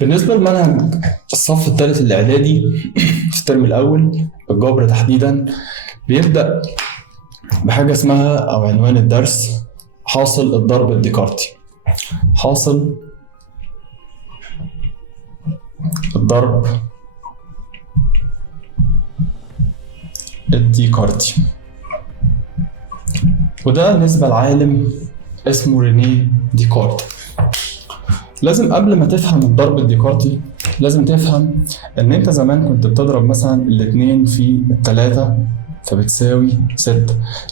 بالنسبة لمنهج الصف الثالث الإعدادي في الترم الأول الجبر تحديدا بيبدأ بحاجة اسمها أو عنوان الدرس حاصل الضرب الديكارتي. حاصل الضرب الديكارتي، وده نسبة لعالم اسمه رينيه ديكارت. لازم قبل ما تفهم الضرب الديكارتي لازم تفهم ان انت زمان كنت بتضرب مثلا الاتنين في التلاتة فبتساوي 6،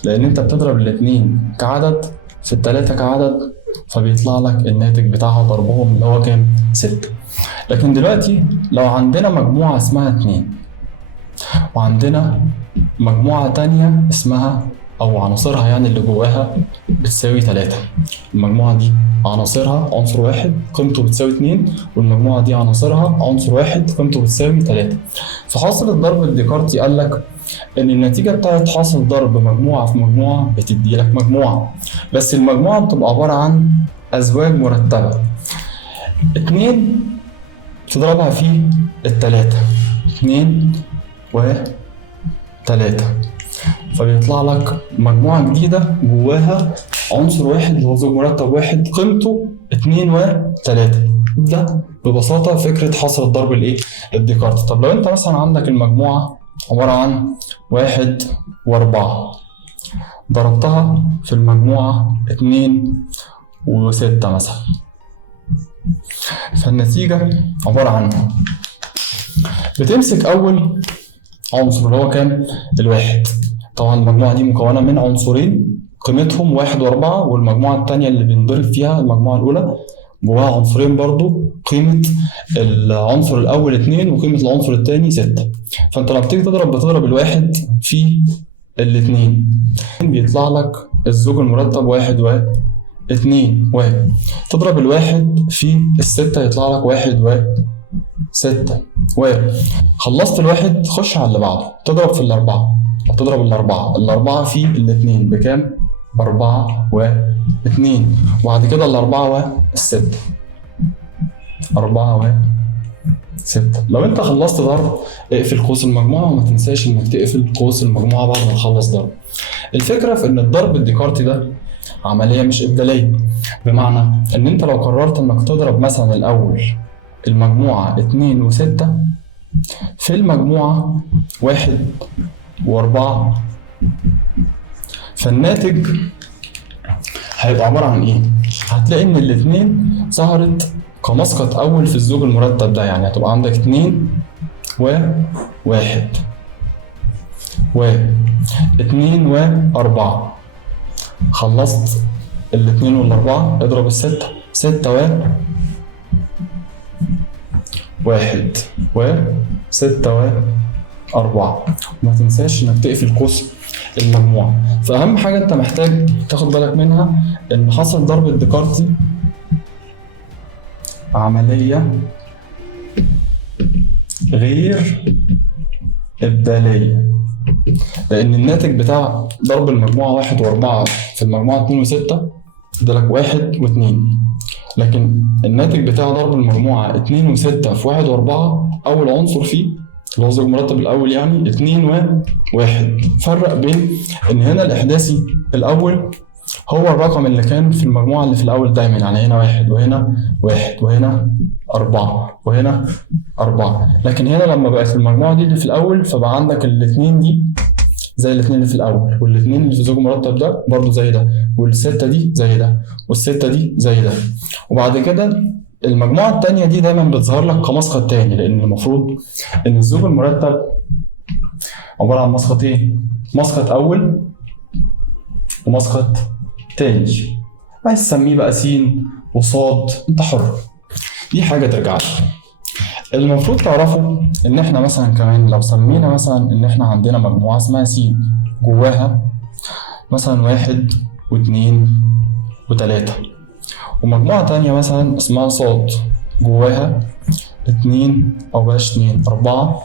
لان انت بتضرب الاتنين كعدد في التلاتة كعدد فبيطلع لك الناتج بتاعها ضربهم اللي هو كام؟ 6. لكن دلوقتي لو عندنا مجموعة اسمها 2 وعندنا مجموعة تانية اسمها أو عناصرها يعني اللي جواها بتساوي 3، المجموعة دي عناصرها عنصر واحد قيمته بتساوي 2، والمجموعة دي عناصرها عنصر واحد قيمته بتساوي 3. فحاصل الضرب الديكارتي قال لك إن النتيجة بتاعت حاصل ضرب مجموعة في مجموعة بتدي لك مجموعة، بس المجموعة بتبقى عبارة عن أزواج مرتبة. 2 تضربها في التلاتة، 2 و3، فبيطلع لك مجموعة جديدة جواها عنصر واحد اللي هو زوج مرتب واحد قيمته 2 و3. ده ببساطة فكرة حصر الضرب الديكارتي. طب لو انت مثلا عندك المجموعة عبارة عن 1 و4 ضربتها في المجموعة 2 و6 مثلا، فالنتيجة عبارة عن بتمسك أول عنصر اللي هو كام؟ الواحد. طبعا المجموعة دي مكونة من عنصرين قيمتهم 1 و4، والمجموعة التانية اللي بنضرب فيها المجموعة الأولى جواها عنصرين برضو قيمة العنصر الأول 2 وقيمة العنصر التاني 6. فأنت لما بتيجي تضرب بتضرب الواحد في الاتنين بيطلع لك الزوج المرتب 1 و2 تضرب الواحد في الستة يطلع لك 1 و6 خلصت الواحد تخش على اللي بعده تضرب في الأربعة، تضرب الأربعة في الاتنين بكام؟ 4 و2، وبعد كده الأربعة و6 4 و6. لو انت خلصت ضرب اقفل قوس المجموعة وما تنساش انك تقفل قوس المجموعة بعد ما تخلص ضرب. الفكرة في ان الضرب الديكارتي ده عملية مش إبدالية، بمعنى ان انت لو قررت انك تضرب مثلا الأول المجموعة 2 و6 في المجموعة 1 و4 فالناتج هيبقى عبارة عن ايه؟ هتلاقي ان الاتنين ظهرت كمسقط اول في الزوج المرتب ده، يعني هتبقى عندك 2 و1 و2 و4. خلصت الاتنين والاربعة اضرب الستة، 6 و1 و6 و4. وما تنساش انك تقفل قوس المجموعة. فأهم حاجة أنت محتاج تاخد بالك منها إن حصل ضرب الديكارتي عملية غير إبدالية، لأن الناتج بتاع ضرب المجموعة 1 و4 في المجموعة 2 و6 ادالك 1 و2، لكن الناتج بتاع ضرب المجموعة 2 و6 في 1 و4 أول عنصر فيه اللي هو الزوج المرتب الأول يعني 2 و1. فرق بين إن هنا الإحداثي الأول هو الرقم اللي كان في المجموعة اللي في الأول دايما، يعني هنا 1 وهنا 1 وهنا 4 وهنا 4، لكن هنا لما بقى في المجموعة دي اللي في الأول فبقى عندك الاتنين دي زي الاتنين اللي في الأول، والاتنين اللي في الزوج المرتب ده برضو زي ده، والستة دي زي ده، والستة دي زي ده. وبعد كده المجموعة التانية دي دايما بتظهر لك كمسقط تاني، لأن المفروض إن الزوج المرتب عبارة عن مسقطين، مسقط أول ومسقط تاني، عايز تسميه بقى س وصاد أنت حر، دي حاجة ترجع لك. المفروض تعرفوا إن إحنا مثلا كمان لو سمينا مثلا إن إحنا عندنا مجموعة اسمها س جواها مثلا 1 و2 و3، ومجموعة تانية مثلا اسمها صاد جواها 2 أو بلاش 2 4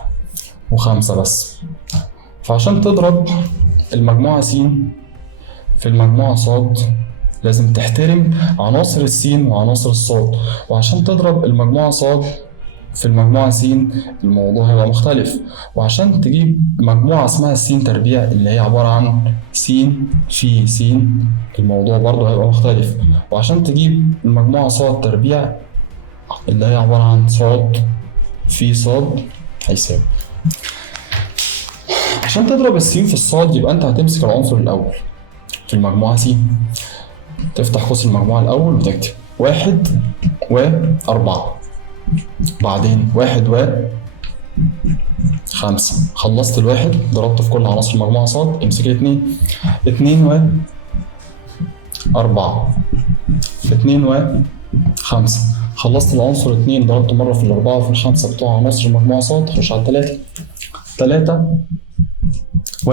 و5 بس. فعشان تضرب المجموعة س في المجموعة صاد لازم تحترم عناصر السين وعناصر الصاد، وعشان تضرب المجموعة صاد في المجموعة س الموضوع هيبقى مختلف. وعشان تجيب مجموعة اسمها س تربيع اللي هي عبارة عن س في س الموضوع برضه هيبقى مختلف. وعشان تجيب المجموعة ص تربيع اللي هي عبارة عن ص في ص هيساوي. عشان تضرب السين في الصاد يبقى انت هتمسك العنصر الأول في المجموعة س، تفتح قوس المجموعة الأول وتكتب 1 و4، بعدين 1 و5. خلصت الواحد ضربت في كل عناصر المجموعة ص، امسك الاتنين، 2 و4، 2 و5. خلصت العنصر 2 ضربت مرة في الأربعة وفي الخمسة بتوع عناصر المجموعة ص، خش على 3، 3 و4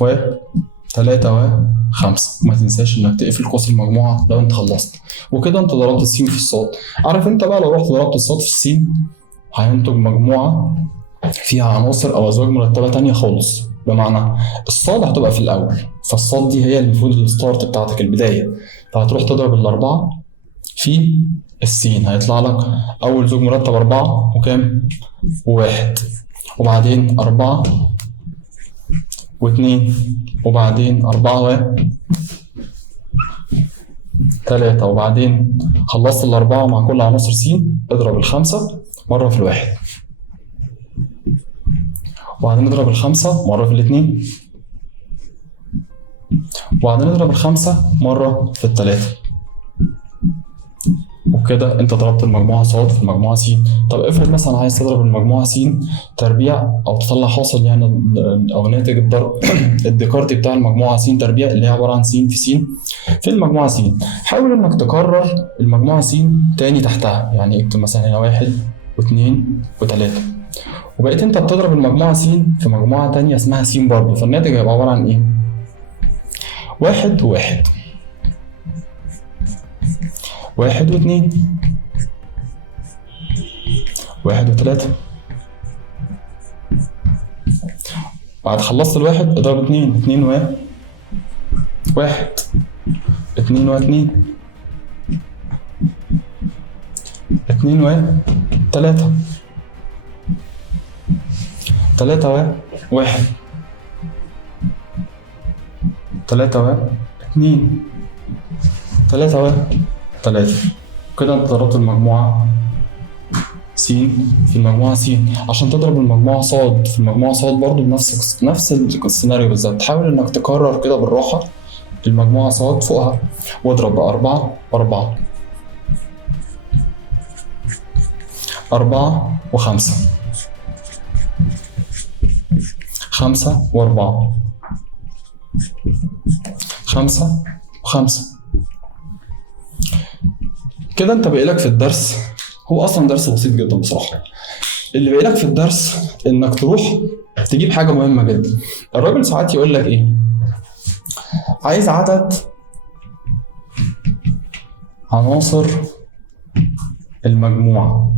و3 و5. ما تنساش انك تقفل قوس المجموعة لو انت خلصت. وكده انت ضربت السين في الصاد. عارف انت بقى لو رحت ضربت الصاد في السين هينتج مجموعة فيها عناصر او ازواج مرتبة تانية خالص. بمعنى الصاد هتبقى في الاول، فالصاد دي هي المفروض الستارت بتاعتك البداية، فهتروح تضرب الاربعة في السين هيطلع لك اول زوج مرتب 4 وكام و1، وبعدين 4 و2، وبعدين 4 و3، وبعدين خلصت الأربعة مع كل عناصر س، اضرب الخمسة مرة في الواحد، وبعدين اضرب الخمسة مرة في الاتنين، وبعدين اضرب الخمسة مرة في التلاتة. وبكده انت ضربت المجموعة ص في المجموعة س. طب افرض مثلا عايز تضرب المجموعة س تربيع او تطلع حاصل يعني او ناتج الضرب الديكارتي بتاع المجموعة س تربيع اللي هي عبارة عن س في س في المجموعة س. حاول انك تكرر المجموعة س تاني تحتها، يعني اكتب مثلا هنا 1 و2 و3، وبقيت انت بتضرب المجموعة س في مجموعة تانية اسمها س برضه، فالناتج هيبقى عبارة عن ايه؟ 1 و1، 1 و2، 1 و3. بعد خلصت الواحد اضرب 2، 2 و1، 2 و2، 2 و3، 3 و1، 3 و2، 3 و3. كده انت ضربت المجموعة س في المجموعة س. عشان تضرب المجموعة ص في المجموعة ص برضه بنفس السيناريو بالظبط. حاول انك تكرر كده بالراحة المجموعة ص فوقها، واضرب بأربعة و4، 4 و5، 5 و4، 5 و5. كده انت بقيلك في الدرس، هو اصلا درس بسيط جدا بصراحه. اللي بقيلك في الدرس انك تروح تجيب حاجه مهمه جدا. الراجل ساعات يقول لك ايه؟ عايز عدد عناصر المجموعه،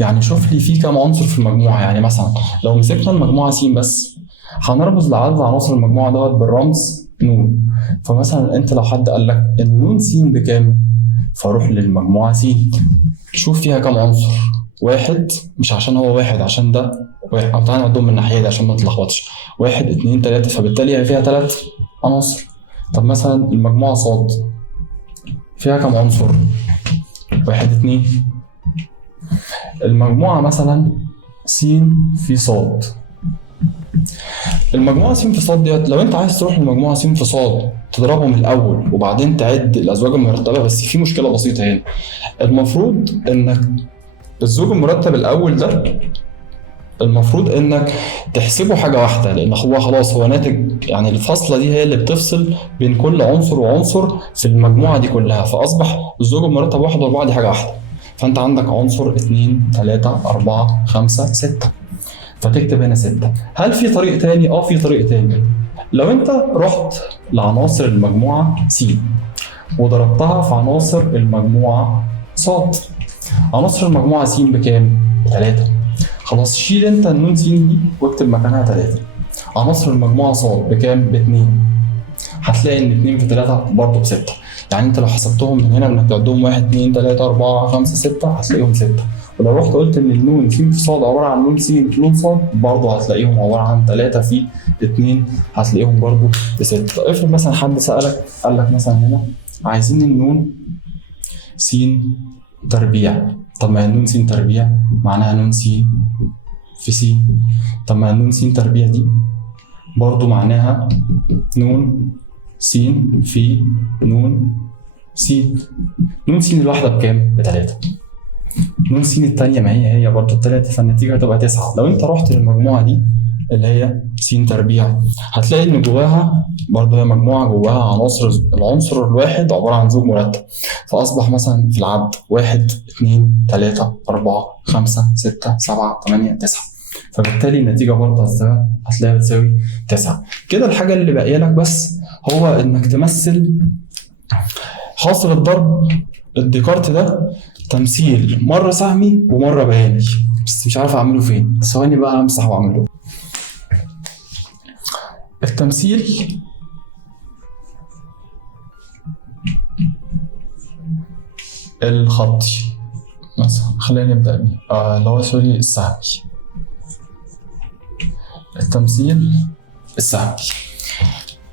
يعني شوف لي في كام عنصر في المجموعه. يعني مثلا لو مسكنا المجموعه س بس هنرمز لعدد عناصر المجموعه دوت بالرمز ن. فمثلا انت لو حد قال لك النون س بكام، فاروح للمجموعة س شوف فيها كام عنصر. 1، مش عشان هو 1، عشان ده 1، أو تعالى نعدهم من الناحية دي عشان ما تتلخبطش. 1 2 3، فبالتالي هي فيها 3 عناصر. طب مثلا المجموعة ص فيها كام عنصر؟ 1 2. المجموعة مثلا س في ص، المجموعة س في ص ديت لو انت عايز تروح للمجموعة س في ص تضربهم الأول وبعدين تعد الأزواج المرتبة. بس في مشكلة بسيطة هنا، المفروض إنك الزوج المرتب الأول ده المفروض إنك تحسبه حاجة واحدة، لأن هو خلاص هو ناتج، يعني الفاصلة دي هي اللي بتفصل بين كل عنصر وعنصر في المجموعة دي كلها، فأصبح الزوج المرتب 1 و4 دي حاجة واحدة. فأنت عندك عنصر 2 3 4 5 6، فتكتب هنا 6. هل في طريق تاني؟ في طريق تاني. لو انت رحت لعناصر المجموعة س وضربتها في عناصر المجموعة ص، عناصر المجموعة س بكام؟ 3. خلاص شيل انت النون س دي واكتب مكانها 3. عناصر المجموعة ص بكام؟ ب2. هتلاقي ان 2 في 3 برضه ب6. يعني انت لو حسبتهم من هنا انك تعدهم 1 2 3 4 5 6 هتلاقيهم 6. ولو رحت قلت ان النون س في ص عباره عن نون س في نون ص، برضه هتلاقيهم عباره عن 3 في 2، هتلاقيهم برضه ب6. طب افرض مثلا حد سالك قال لك مثلا هنا عايزين النون س تربيع. طب ما النون س تربيع معناها نون س في س. طب ما النون س تربيع دي برضو معناها نون س في نون س. نون س الواحدة بكام؟ ب3. نون س التانية ما هي برضو 3، فالنتيجة هتبقى 9. لو انت رحت للمجموعة دي اللي هي س تربيع، هتلاقي ان جواها برضو هي مجموعة جواها عناصر، العنصر الواحد عبارة عن زوج مرتب. فأصبح مثلا في العد 1 2 3 4 5 6 7 8 9، فبالتالي النتيجة برضه هتلاقيها بتساوي 9. كده الحاجة اللي باقية لك بس هو انك تمثل حاصل الضرب الديكارت ده تمثيل مرة سهمي ومرة بياني، بس مش عارف اعمله فين. ثواني بقى امسح واعمله. التمثيل الخطي مثلا، خلينا نبدأ بيه اللي هو سوري السهمي. التمثيل السهمي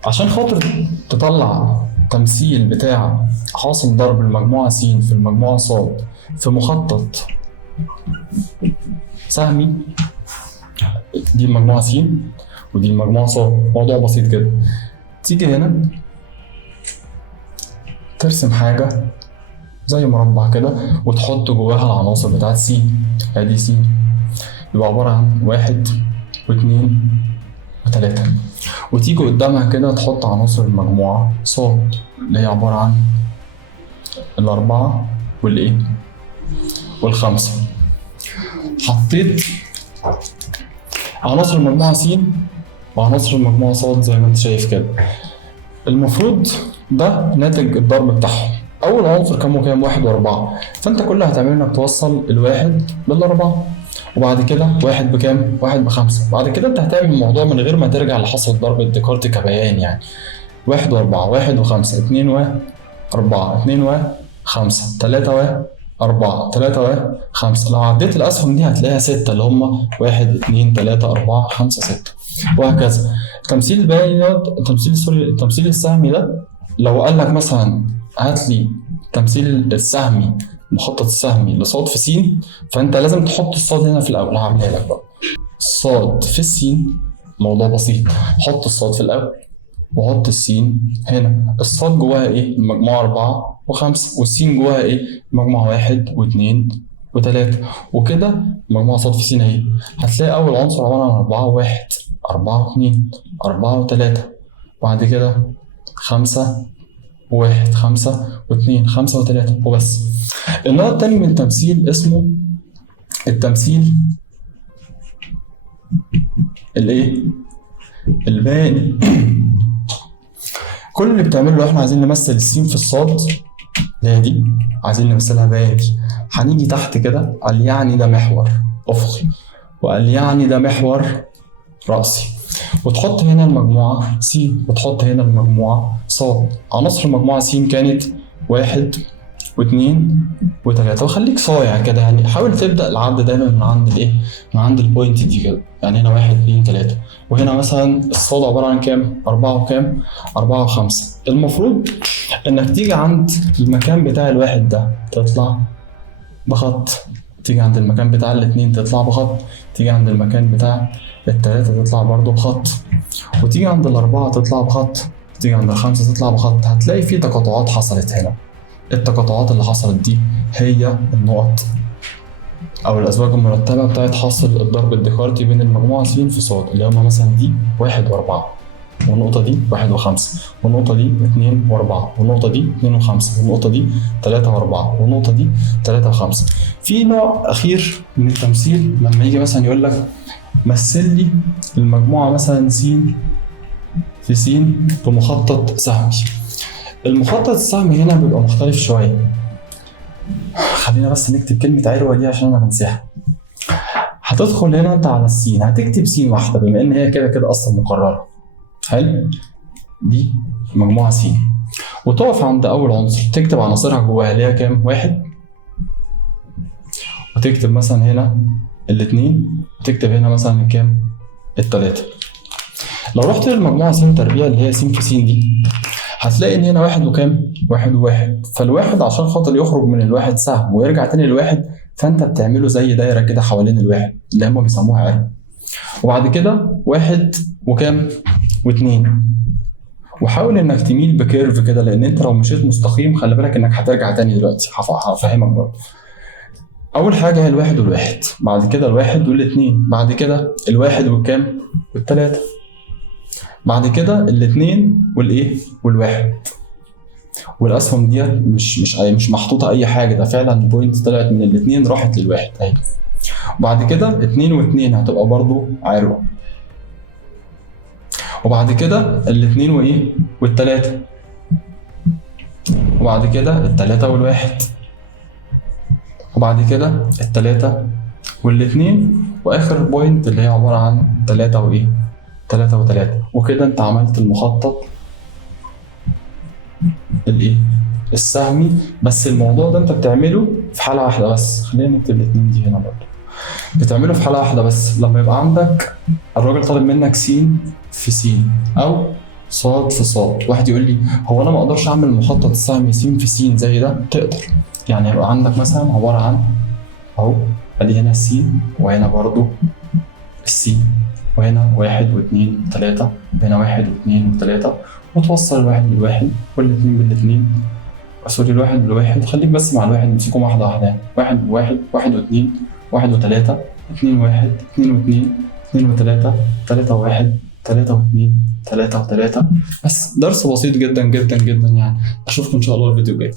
عشان خاطر تطلع تمثيل بتاع حاصل ضرب المجموعة س في المجموعة ص في مخطط سهمي، دي المجموعة س ودي المجموعة ص. موضوع بسيط كده، تيجي هنا ترسم حاجة زي مربع كده وتحط جواها العناصر بتاعت س. ادي س يبقى عبارة عن 1 و2 و3، وتيجي قدامها كده تحط عناصر المجموعة ص اللي هي عبارة عن 4 وال5. حطيت عناصر المجموعة س وعناصر المجموعة ص زي ما انت شايف كده. المفروض ده ناتج الضرب بتاعهم. أول عنصر كام 1 و4، فأنت كل اللي هتعمله إنك توصل الواحد بال4، وبعد كده 1 بكام؟ 1 ب5. بعد كده أنت هتعمل الموضوع من غير ما ترجع لحاصل ضرب الديكارت كبيان، يعني 1 و4 1 و5 2 و4 2 و5 3 و4 3 و5. لو عديت الأسهم دي هتلاقيها 6 اللي هم 1 2 3 4 5 6 وهكذا. التمثيل البياني ده التمثيل السهمي ده لو قال لك مثلا هات لي التمثيل السهمي المخطط السهمي لصاد في س، فانت لازم تحط الصاد هنا في الاول. هعملها لك بقى. الصاد في السين موضوع بسيط، حط الصاد في الاول وحط السين هنا. الصاد جواها ايه؟ المجموعه 4 و5، والسين جواها ايه؟ المجموعه 1 و2 و3. وكده المجموعه صاد في س اهي. هتلاقي اول عنصر عباره عن 4 و1 4 و2 4 و3، بعد كده 5 و1 5 و2 5 و3 وبس. النوع التاني من التمثيل اسمه التمثيل الايه؟ البياني. كل اللي بتعمله لو احنا عايزين نمثل السين في الصاد اللي هي دي، عايزين نمثلها بياني، هنيجي تحت كده قال يعني ده محور افقي وقال يعني ده محور رأسي، وتحط هنا المجموعة س وتحط هنا المجموعة ص. عناصر المجموعة س كانت 1 و2 و3، وخليك صايع كده، يعني حاول تبدأ العد دايما من عند الايه؟ من عند البوينت دي كده. يعني هنا 1 2 3، وهنا مثلا الصاد عبارة عن كام؟ 4 وكام؟ 4 و5. المفروض انك تيجي عند المكان بتاع الواحد ده تطلع بخط، تيجي عند المكان بتاع الاثنين تطلع بخط، تيجي عند المكان بتاع الثلاثة تطلع برضو بخط، وتيجي عند الأربعة تطلع بخط، تيجي عند الخمسة تطلع بخط. هتلاقي في تقاطعات حصلت هنا. التقاطعات اللي حصلت دي هي النقط أو الأزواج المرتبة بتاعت حاصل الضرب الديكارتي بين المجموعة س في ص، اللي هما مثلا دي 1 و4، والنقطة دي 1 و5، والنقطة دي 2 و4، والنقطة دي 2 و5، والنقطة دي 3 و4، والنقطة دي 3 و5. في نوع أخير من التمثيل لما يجي مثلا يقول لك مثل لي المجموعة مثلا س في س بمخطط سهمي. المخطط السهمي هنا بيبقى مختلف شوية. خلينا بس نكتب كلمة عروة دي عشان أنا بنساها. هتدخل هنا أنت على السين، هتكتب س واحدة بما إن هي كده كده أصلا مقررة. حلو؟ دي مجموعة س، وتقف عند أول عنصر تكتب عناصرها جواها اللي هي كام؟ 1 وتكتب مثلا هنا الاتنين، وتكتب هنا مثلا الكام؟ التلاتة. لو رحت للمجموعة س تربيع اللي هي س في س دي، هتلاقي ان هنا واحد وكام؟ واحد وواحد. فالواحد عشان خاطر يخرج من الواحد سهم ويرجع تاني للواحد، فانت بتعمله زي دايرة كده حوالين الواحد اللي هما بيسموها عرق. وبعد كده واحد وكام؟ واتنين. وحاول انك تميل بكيرف كده، لان انت لو مشيت مستقيم خلي بالك انك هترجع تاني دلوقتي. هفهمك برضه. اول حاجه هي الواحد والواحد، بعد كده الواحد والاتنين، بعد كده الواحد والكام؟ والتلاته، بعد كده الاتنين والايه؟ والواحد. والاسهم دي مش محطوطه اي حاجه، ده فعلا بوينت طلعت من الاتنين راحت للواحد اهي. وبعد كده اتنين واتنين هتبقى برضو عروه. وبعد كده الاتنين وايه؟ والتلاته. وبعد كده التلاته والواحد. وبعد كده التلاته والاتنين، واخر بوينت اللي هي عباره عن تلاته وايه؟ تلاته وتلاته. وكده انت عملت المخطط الايه؟ السهمي. بس الموضوع ده انت بتعمله في حاله واحده بس. خلينا نكتب الاتنين دي هنا برضه. بتعمله في حاله واحده بس، لما يبقى عندك الراجل طالب منك س في س او ص في ص. واحد يقول لي هو انا ما اقدرش اعمل المخطط السهمي س في س زي ده؟ تقدر. يعني يبقى عندك مثلا عباره عن اهو، ادي هنا الس، وهنا برضو الس، وهنا واحد واثنين وثلاثة، وهنا واحد واثنين وثلاثة، وتوصل الواحد بالواحد والاثنين بالاثنين، سوري الواحد بالواحد. خليك بس مع الواحد، نمسكهم واحدة واحدة. واحد بواحد، واحد واثنين، واحد وثلاثة، اثنين واحد، اثنين واثنين، اثنين وثلاثة، ثلاثة وواحد، ثلاثة واثنين، ثلاثة وثلاثة. بس درس بسيط جدا جدا جدا يعني. أشوفكم إن شاء الله الفيديو الجاي.